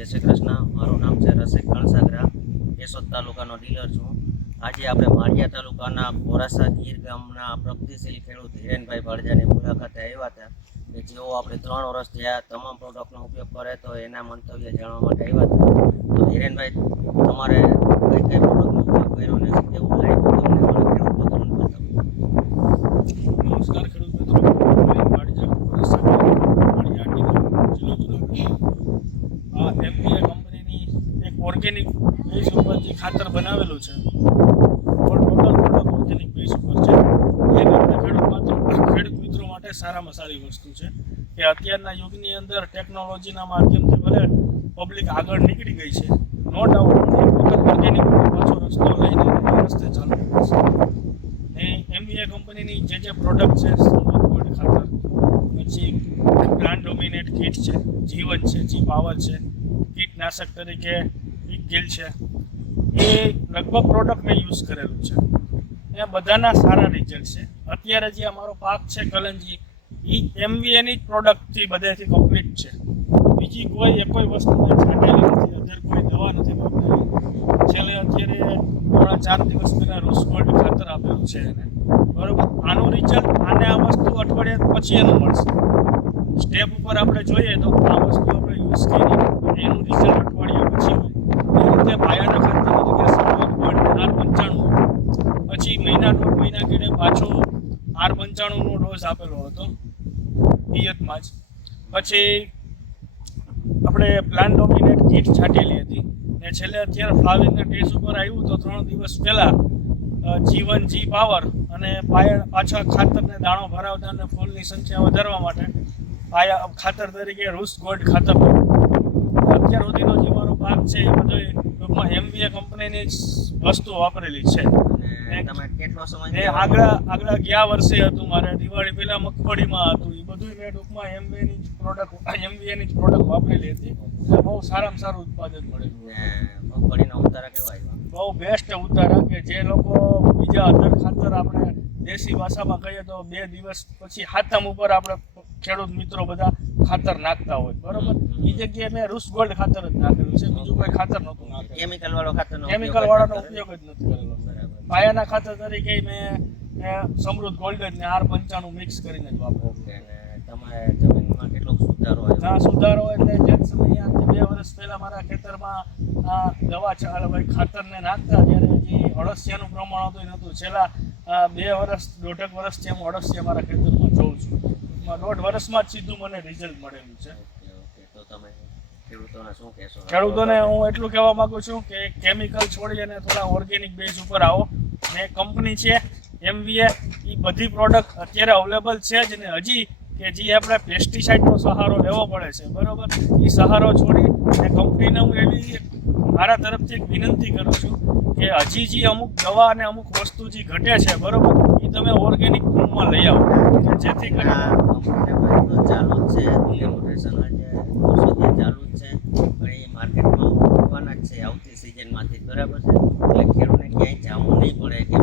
જય શ્રી કૃષ્ણ. મારું નામ છે રસિક કણસાગરા, કેશોદ તાલુકાનો ડીલર છું. આજે આપણે માળિયા તાલુકાના ગોરાસા ગીર ગામના પ્રગતિશીલ ખેડૂત હિરેનભાઈ ભાડજાની મુલાકાતે આવ્યા હતા કે જેઓ આપણે 3 વર્ષ થયા તમામ પ્રોડક્ટનો ઉપયોગ કરે તો એના મંતવ્ય જાણવા માટે આવ્યા હતા. તો હિરેનભાઈ, તમારે કઈ કઈ પ્રોડક્ટનો ઉપયોગ કર્યો ને કેવું લાગ્યું તમને મારા ખેડૂત મિત્રોને બતાવો. નમસ્કાર ખેડૂત મિત્રો, ભાડજા ગોરાસા માળિયા જિલ્લો જુનાગઢ. આ એમપીએ કંપનીની એક ઓર્ગેનિક બેઝ ઉપર જે ખાતર બનાવેલું છે, ટોટલ પ્રોડક્ટ ઓર્ગેનિક બેઝ ઉપર છે. એ આપણા ખેડૂત મિત્રો માટે સારામાં સારી વસ્તુ છે કે અત્યારના યુગની અંદર ટેકનોલોજીના માધ્યમથી ભલે પબ્લિક આગળ નીકળી ગઈ છે, નો ડાઉટ એક વખત ઓર્ગેનિક પાછો રસ્તો લઈને એ રસ્તે ચાલવું પડશે. ને એમબીએ કંપનીની જે પ્રોડક્ટ છે, ગોલ્ડ ખાતર, પછી બ્રાન્ડ ડોમિનેટ કીટ છે, જીવન છે, જી પાવર છે, કીટનાશક તરીકે ગીલ છે, એ લગભગ પ્રોડક્ટ મેં યુઝ કરેલું છે. એ બધાના સારા રિઝલ્ટ છે. અત્યારે જે અમારો પાક છે કલંજી, એ એમવીએની જ પ્રોડક્ટથી બધેથી કમ્પ્લીટ છે. બીજી કોઈ વસ્તુ મેં છાંટેલી નથી, અધર કોઈ દવા નથી વાપરેલી. છેલ્લે અત્યારે થોડા 4 દિવસ પહેલાં રૂસ ગોલ્ડ ખાતર આપેલું છે એને, બરાબર. આનું રિઝલ્ટ આને આ વસ્તુ અઠવાડિયા પછી એનું મળશે. સ્ટેપ ઉપર આપણે જોઈએ તો આ વસ્તુ આપણે યુઝ કરી એનું રિઝલ્ટ અઠવાડિયા પછી હોય. એ રીતે પાયાના ખાતર તરીકે સર્વોક ગોલ્ડ R95, પછી દોઢ મહિના કેડે પાછો R95નો ડોઝ આપેલો હતો પિયતમાં જ. પછી આપણે પ્લાન્ટ ડોમિનેટ કીટ છાંટેલી હતી ને છેલ્લે અત્યારે ફ્લાવરિંગના ટેસ્ટ ઉપર આવ્યું તો 3 દિવસ પહેલાં જીવન જી પાવર અને પાછા ખાતરને દાણો ભરાવતા અને ફૂલની સંખ્યા વધારવા માટે પાયા ખાતર તરીકે રૂસ ગોલ્ડ ખાતર. અત્યાર સુધીનો જે મારો પાક છે એ બધો ટૂંકમાં એમવીએ કંપનીની જ વસ્તુ વાપરેલી છે. તમે કેટલો સમય આગળ ગયા વર્ષે હતું, મારે દિવાળી પહેલા મગફળીમાં હતું, એ બધું મેં ટૂંકમાં એમવીએની જ પ્રોડક્ટ વાપરેલી હતી. એટલે બહુ સારામાં સારું ઉત્પાદન મળેલું. મગફળીના ઉતારા કેવા આવ્યા? બહુ બેસ્ટ ઉતારા કે જે લોકો બીજા અધર ખાતર આપણે દેશી ભાષામાં કહીએ તો 2 દિવસ પછી હાથમ ઉપર આપણે ખેડૂત મિત્રો બધા ખાતર નાખતા હોય, બરોબર. એ જગ્યાએ મેં રૂસ ગોલ્ડ ખાતર જ નાખેલું છે, બીજું કોઈ ખાતર નહોતું નાખેલું. કેમિકલ વાળાનો ઉપયોગ જ નથી કરેલો. પાયાના ખાતર તરીકે મેં સમૃદ્ધ ગોલ્ડ ને R95 મિક્સ કરીને જ વાપર્યું. તમે જમીનમાં કેટલો સુધારો આવ્યો? હા, સુધારો એટલે જે સમયે 2 વર્ષ પહેલા મારા ખેતરમાં દવા ખાતરને નાખતા ત્યારે જે અળસિયાનું પ્રમાણ હતું એ નહોતું. છેલ્લા 2 વર્ષ 1.5 વર્ષથી હું અળસિયા મારા ખેતરમાં જોઉં છું. 1.5 વર્ષમાં જ સીધું મને રિઝલ્ટ મળેલું છે. તો તમે ખેડૂતોને શું કહેશો? ખેડૂતોને હું એટલું કહેવા માંગુ છું કે કેમિકલ છોડી અને થોડા ઓર્ગેનિક બેઝ ઉપર આવો. ને કંપની છે એમવીએ, એ બધી પ્રોડક્ટ અત્યારે અવેલેબલ છે જ ને. હજી કે જે આપણે પેસ્ટિસાઇડનો સહારો લેવો પડે છે, બરાબર, એ સહારો છોડી અને કંપનીને હું એવી મારા તરફથી એક વિનંતી કરું છું કે હજી જે અમુક દવા અને અમુક વસ્તુ જે ઘટે છે, બરાબર, એ તમે ઓર્ગેનિક ફોર્મમાં લઈ આવો કે જેથી કરી કંપનીને ચાલુ જ છે, રોટેશન આજે વર્ષોથી ચાલુ જ છે, પણ એ માર્કેટમાં મૂકવાના જ છે આવતી સિઝનમાંથી, બરાબર છે. એટલે ખેડૂતને ક્યાંય જવું નહીં પડે કે